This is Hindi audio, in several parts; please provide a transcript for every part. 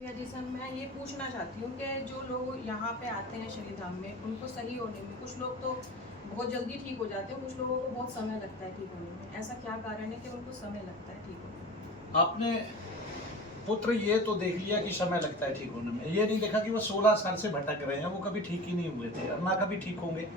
जी सर, मैं ये पूछना चाहती हूँ कि जो लोग यहाँ पे आते हैं शनि धाम में, उनको सही होने में कुछ लोग तो बहुत जल्दी ठीक हो जाते हैं, कुछ लोगों को बहुत समय लगता है ठीक होने में। ऐसा क्या कारण है कि उनको समय लगता है ठीक होने में? आपने पुत्र ये तो देख लिया कि समय लगता है ठीक होने में, ये नहीं देखा कि वो 16 साल से भटक रहे हैं, वो कभी ठीक ही नहीं हुए थे और ना कभी ठीक होंगे।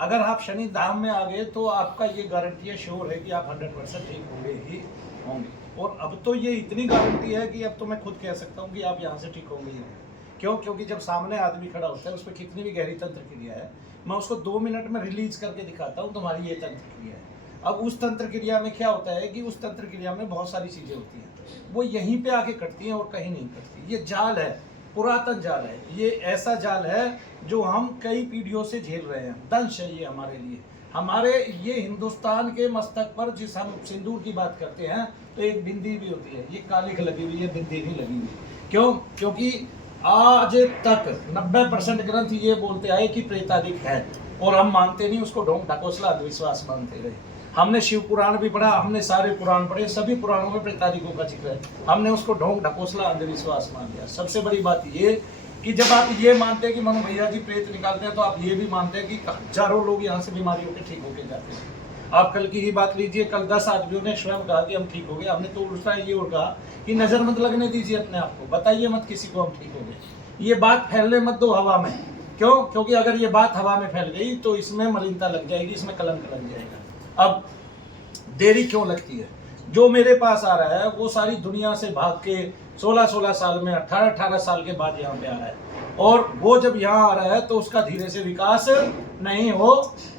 अगर आप शनि धाम में आ गए तो आपका ये गारंटी है, श्योर है कि आप 100% ठीक होंगे ही होंगे। और अब तो ये इतनी गारंटी है कि अब तो मैं खुद कह सकता हूँ कि आप यहाँ से ठीक होंगे ही होंगे। क्यों? क्योंकि जब सामने आदमी खड़ा होता है, उस पर कितनी भी गहरी तंत्र क्रिया है, मैं उसको 2 मिनट में रिलीज करके दिखाता हूँ तुम्हारी ये तंत्र क्रिया है। अब उस तंत्र क्रिया में क्या होता है कि उस तंत्र क्रिया में बहुत सारी चीजें होती हैं, वो यहीं पे आके कटती हैं और कहीं नहीं कटती। ये जाल है, पुरातन जाल है, ये ऐसा जाल है जो हम कई पीढ़ियों से झेल रहे हैं। दंश है ये हमारे लिए। हमारे ये हिंदुस्तान के मस्तक पर जिस हम सिंदूर की बात करते हैं तो एक बिंदी भी होती है, ये कालिख लगी हुई है, बिंदी नहीं लगी हुई। क्यों? क्योंकि आज तक 90% ग्रंथ ये बोलते आए कि प्रेतादिक है और हम मानते नहीं, उसको ढोंग ढकोसला अंधविश्वास मानते रहे। हमने शिव पुराण भी पढ़ा, हमने सारे पुराण पढ़े, सभी पुराणों में प्रेतादिकों का जिक्र है, हमने उसको ढोंग ढकोसला अंधविश्वास मान लिया। सबसे बड़ी बात ये कि जब आप ये मानते हैं कि मनु भैया जी प्रेत निकालते हैं, तो आप ये भी मानते हैं कि हजारों लोग यहाँ से बीमारियों के ठीक होके जाते हैं। आप कल की ही बात लीजिए, कल 10 आदमियों ने स्वयं कहा कि हम ठीक हो गए। हमने तो उल्टा ये और कहा कि नजर मत लगने दीजिए अपने आप को, बताइए मत किसी को हम ठीक हो गए। ये बात फैलने मत दो हवा में। क्यों? क्योंकि अगर ये बात हवा में फैल गई तो इसमें मलिनता लग जाएगी, इसमें कलंक लग जाएगा। अब देरी क्यों लगती है? जो मेरे पास आ रहा है वो सारी दुनिया से भाग के 16-16 साल में 18-18 साल के बाद यहाँ पे आ रहा है, और वो जब यहाँ आ रहा है तो उसका धीरे से विकास नहीं हो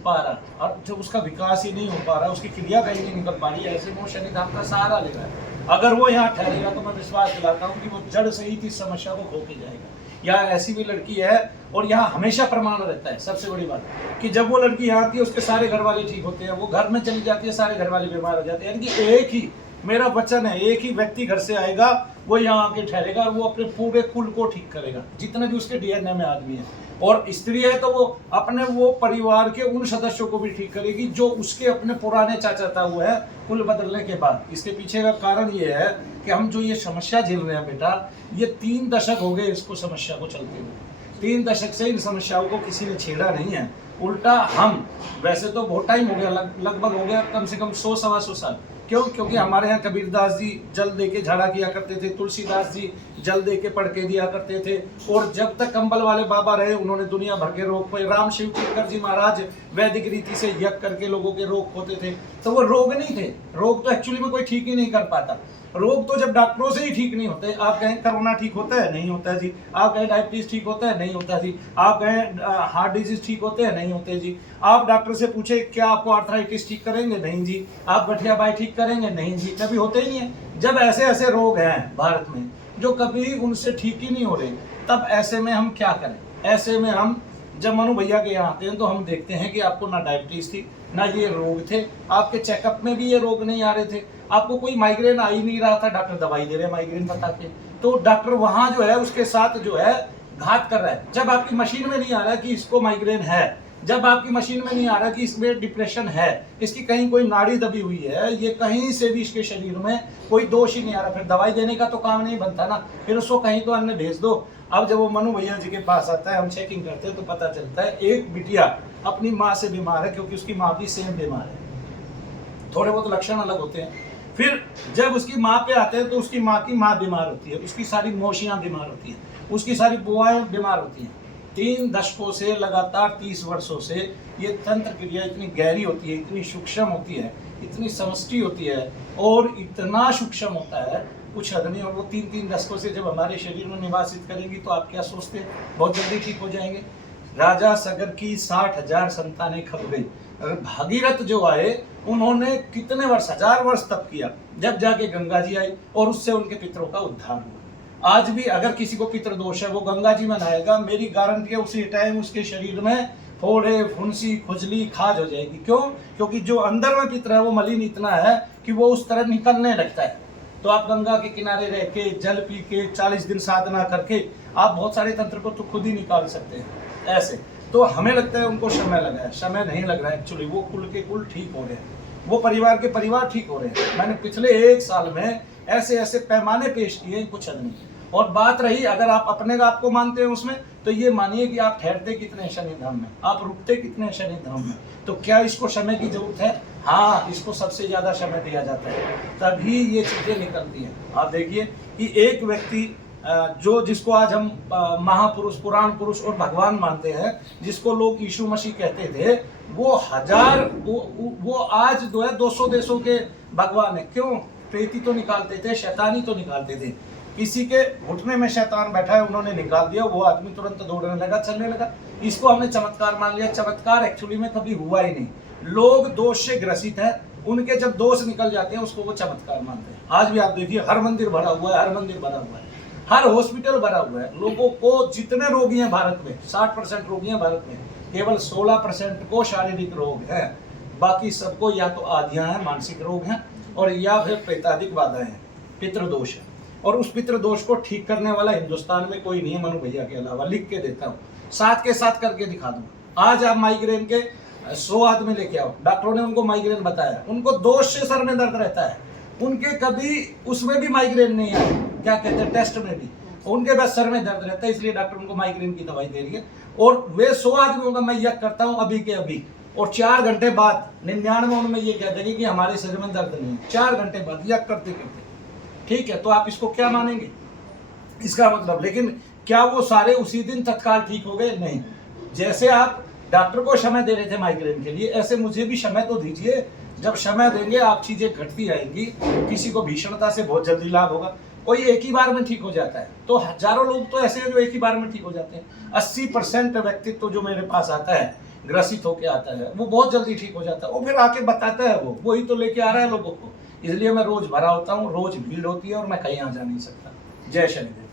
पा रहा, और जब उसका विकास ही नहीं हो पा रहा, उसकी क्रिया कहीं नहीं निकल पा रही है, ऐसे वो शनि धाम का सहारा ले रहा है। अगर वो यहाँ ठहरेगा तो मैं विश्वास दिलाता हूँ कि वो जड़ सहित इस समस्या को खो के जाएगा। यहाँ ऐसी भी लड़की है और यहाँ हमेशा प्रमाण रहता है। सबसे बड़ी बात कि जब वो लड़की यहाँ आती है उसके सारे घर वाले ठीक होते हैं, वो घर में चली जाती है सारे घर वाले बीमार हो जाते हैं। यानी कि एक ही, मेरा वचन है, एक ही व्यक्ति घर से आएगा, वो यहाँ आके ठहरेगा और वो अपने पूरे कुल को ठीक करेगा, जितने भी उसके डीएनए में आदमी है। और स्त्री है तो वो अपने वो परिवार के उन सदस्यों को भी ठीक करेगी जो उसके अपने पुराने चाचा ताऊ है कुल बदलने के बाद। इसके पीछे का कारण ये है कि हम जो ये समस्या झेल रहे हैं बेटा, ये 3 दशक हो गए इसको समस्या को चलते हुए। 3 दशक से इन समस्याओं को किसी ने छेड़ा नहीं है, उल्टा हम, वैसे तो बहुत टाइम हो गया, लगभग हो गया कम से कम 100-125 साल। क्यों? क्योंकि हमारे यहाँ कबीरदास जी जल दे के झाड़ा किया करते थे, तुलसीदास जी जल दे के पढ़ के दिया करते थे, और जब तक कंबल वाले बाबा रहे उन्होंने दुनिया भर के रोग पे, राम शिव टिकर जी महाराज वैदिक रीति से यज्ञ करके लोगों के रोग होते थे। तो वो रोग नहीं थे, रोग तो एक्चुअली में कोई ठीक ही नहीं कर पाता। रोग तो जब डॉक्टरों से ही ठीक नहीं होते। आप कहें कोरोना ठीक होता है, नहीं होता है जी। आप कहें डायबिटीज ठीक होता है, नहीं होता जी। आप कहें हार्ट डिजीज ठीक होते हैं, नहीं होते जी। आप डॉक्टर से पूछे क्या आपको आर्थराइटिस ठीक करेंगे, नहीं जी। आप गठिया बाई ठीक करेंगे, नहीं जी, कभी होते ही नहीं है। जब ऐसे ऐसे रोग हैं भारत में जो कभी उनसे ठीक ही नहीं हो रहे, तब ऐसे में हम क्या करें? ऐसे में हम जब मनु भैया के यहाँ आते हैं तो हम देखते हैं कि आपको ना डायबिटीज थी, ना ये रोग थे, आपके चेकअप में भी ये रोग नहीं आ रहे थे, आपको कोई माइग्रेन आ ही नहीं रहा था, डॉक्टर दवाई दे रहे हैं माइग्रेन बता के। तो डॉक्टर वहां जो है उसके साथ जो है घात कर रहा है। जब आपकी मशीन में नहीं आ रहा कि इसको माइग्रेन है, जब आपकी मशीन में नहीं आ रहा कि इसमें डिप्रेशन है, इसकी कहीं कोई नाड़ी दबी हुई है, ये कहीं से भी इसके शरीर में कोई दोष ही नहीं आ रहा, फिर दवाई देने का तो काम नहीं बनता ना, फिर उसको कहीं तो अन्य भेज दो। अब जब वो मनु भैया जी के पास आता है, हम चेकिंग करते हैं तो पता चलता है एक बिटिया अपनी माँ से बीमार है, क्योंकि उसकी माँ भी सेम बीमार है, थोड़े बहुत लक्षण अलग होते हैं। फिर जब उसकी माँ पे आते हैं तो उसकी माँ की माँ बीमार होती है, उसकी सारी मौसियाँ बीमार होती हैं, उसकी सारी बुआएं बीमार होती हैं। 3 दशकों से लगातार 30 वर्षों से ये तंत्र क्रिया इतनी गहरी होती है, इतनी सूक्ष्म होती है, इतनी समष्टि होती है, और इतना सूक्ष्म होता है कुछ हद नहीं। और वो 3-3 दशकों से जब हमारे शरीर में निवासित करेंगी तो आप क्या सोचते हैं? बहुत जल्दी ठीक हो जाएंगे। राजा सगर की 60,000 संतानें खप गई। अगर भागीरथ जो आए उन्होंने कितने वर्ष, 1000 वर्ष तप किया, जब जाके गंगा जी आई और उससे उनके पितरों का उद्धार हुआ। आज भी अगर किसी को पितृ दोष है वो गंगा जी में नहाएगा, मेरी गारंटी है उसी टाइम उसके शरीर में फोड़े, फुंसी, खुजली, खाज हो जाएगी। क्यों? क्योंकि जो अंदर में पितर है वो मलिन इतना है कि वो उस तरह निकलने लगता है। तो आप गंगा के किनारे रह के जल पी के 40 दिन साधना करके आप बहुत सारे तंत्र को तो खुद ही निकाल सकते हैं ऐसे। तो हमें लगता है उनको समय लगा है, समय नहीं लग रहा है एक्चुअली। वो कुल के कुल ठीक हो रहे हैं, वो परिवार के परिवार ठीक हो रहे हैं। मैंने पिछले 1 साल में ऐसे ऐसे पैमाने पेश किए, कुछ नहीं। और बात रही अगर आप अपने आप को मानते हैं उसमें, तो ये मानिए कि आप ठहरते कितने शनिधाम में, आप रुकते कितने शनिधाम में, तो क्या इसको समय की जरूरत है? हाँ, इसको सबसे ज्यादा समय दिया जाता है, तभी ये चीजें निकलती हैं। आप देखिए कि एक व्यक्ति जिसको आज हम महापुरुष, पुराण पुरुष और भगवान मानते हैं, जिसको लोग यीशु मसीह कहते थे, वो आज 200 देशों के भगवान है। क्यों? प्रेती तो निकालते थे, शैतानी तो निकालते थे। किसी के घुटने में शैतान बैठा है, उन्होंने निकाल दिया, वो आदमी तुरंत दौड़ने लगा, चलने लगा। इसको हमने चमत्कार मान लिया। चमत्कार एक्चुअली में कभी हुआ ही नहीं। लोग दोष से ग्रसित हैं, उनके जब दोष निकल जाते हैं उसको वो चमत्कार मानते हैं। आज भी आप देखिए, हर मंदिर भरा हुआ है, हर मंदिर भरा हुआ है, हर हॉस्पिटल भरा हुआ है। लोगों को जितने रोगी हैं भारत में, 60% रोगी हैं भारत में, केवल 16% को शारीरिक रोग है। बाकी सबको या तो आधियां हैं, मानसिक रोग हैं, और या फिर प्रेतादिक बाधाएं हैं, पितृदोष है। और उस पितृदोष को ठीक करने वाला हिंदुस्तान में कोई नहीं है, मनु भैया के अलावा। लिख के देता हूँ, साथ के साथ करके दिखा दूँ। आज आप माइग्रेन के 100 आदमी लेके आओ, डॉक्टरों ने उनको माइग्रेन बताया, उनको दोष से सर में दर्द रहता है, उनके कभी उसमें भी माइग्रेन नहीं आया, क्या कहते हैं, टेस्ट में भी उनके बस सर में दर्द रहता है, इसलिए डॉक्टर उनको माइग्रेन की दवाई दे रही है। और वे 100 आदमियों का मैं यज्ञ करता हूँ अभी के अभी, और 4 घंटे बाद 99 उनमें ये कह देंगे कि हमारे शरीर में दर्द नहीं है। 4 घंटे बाद यज्ञ करते करते, ठीक है, तो आप इसको क्या मानेंगे? इसका मतलब, लेकिन क्या वो सारे उसी दिन तत्काल ठीक हो गए? नहीं। जैसे आप डॉक्टर को समय दे रहे थे माइग्रेन के लिए, ऐसे मुझे भी समय तो दीजिए। जब समय देंगे आप चीजें घटती आएंगी, किसी को भीषणता से बहुत जल्दी लाभ होगा, कोई एक ही बार में ठीक हो जाता है, तो हजारों लोग तो ऐसे हैं जो एक ही बार में ठीक हो जाते हैं। 80% व्यक्तित्व जो मेरे पास आता है, ग्रसित होके आता है, वो बहुत जल्दी ठीक हो जाता है। वो फिर आके बताता है, वो वही तो लेके आ रहा है लोगों को। इसलिए मैं रोज भरा होता हूँ, रोज भीड़ होती है, और मैं कहीं आ जा नहीं सकता। जय शनिदेव।